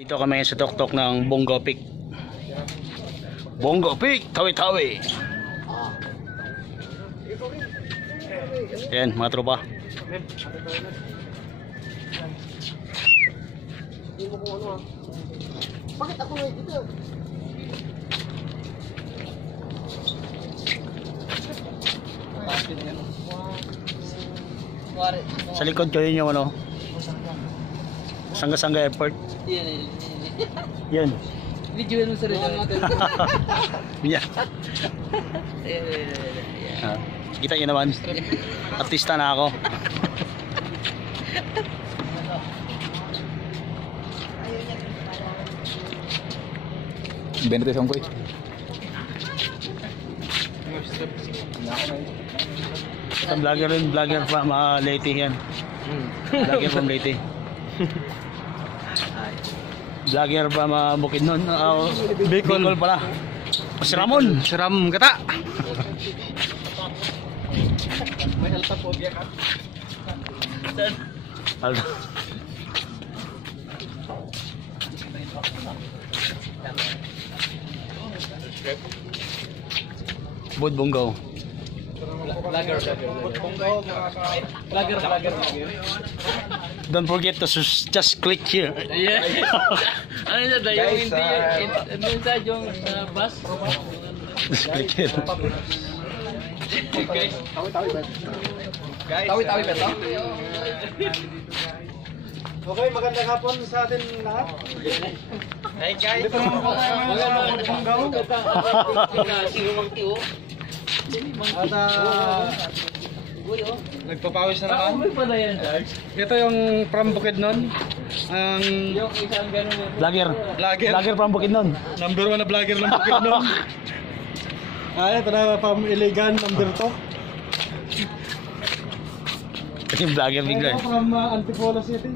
Dito kami sa tuktok ng Bongo Peak. Bongo Peak, Tawi-Tawi. Yan mga tropa. Bakit ako ngayon dito? Sa likod ko yun yung ano, Sangga-Sangga Airport. Yan. Video mo sa rin. Yan. Kita nyo naman, artista na ako. Benito Songkoy. Vlogger from Leyte yan. Vlogger from Leyte. Vlogger from Bukidnon. Bicol pala. Si Ramon. Si Ram Gata. May altaphobia ka? Alta. Bud Bongo. Vlogger. Don't forget to just click here. Yeah. Ano na daw yung hindi sa yung bus? Just click here. Guys, tawi-tawi ba? Tawi-tawi ba to? Okay, magandang hapon sa atin lahat. Hey guys. Dito naman po tayo ngayon sa Bonggaw. At nagpapawis na naman. Ito yung from Bukidnon. Ang Yung isang ganun. Vlogger. Vlogger from Bukidnon. number 1 na vlogger ng Bukidnon. Ito na from Iligan, number 2. Kasi vlogger bigla. From Antipolo City.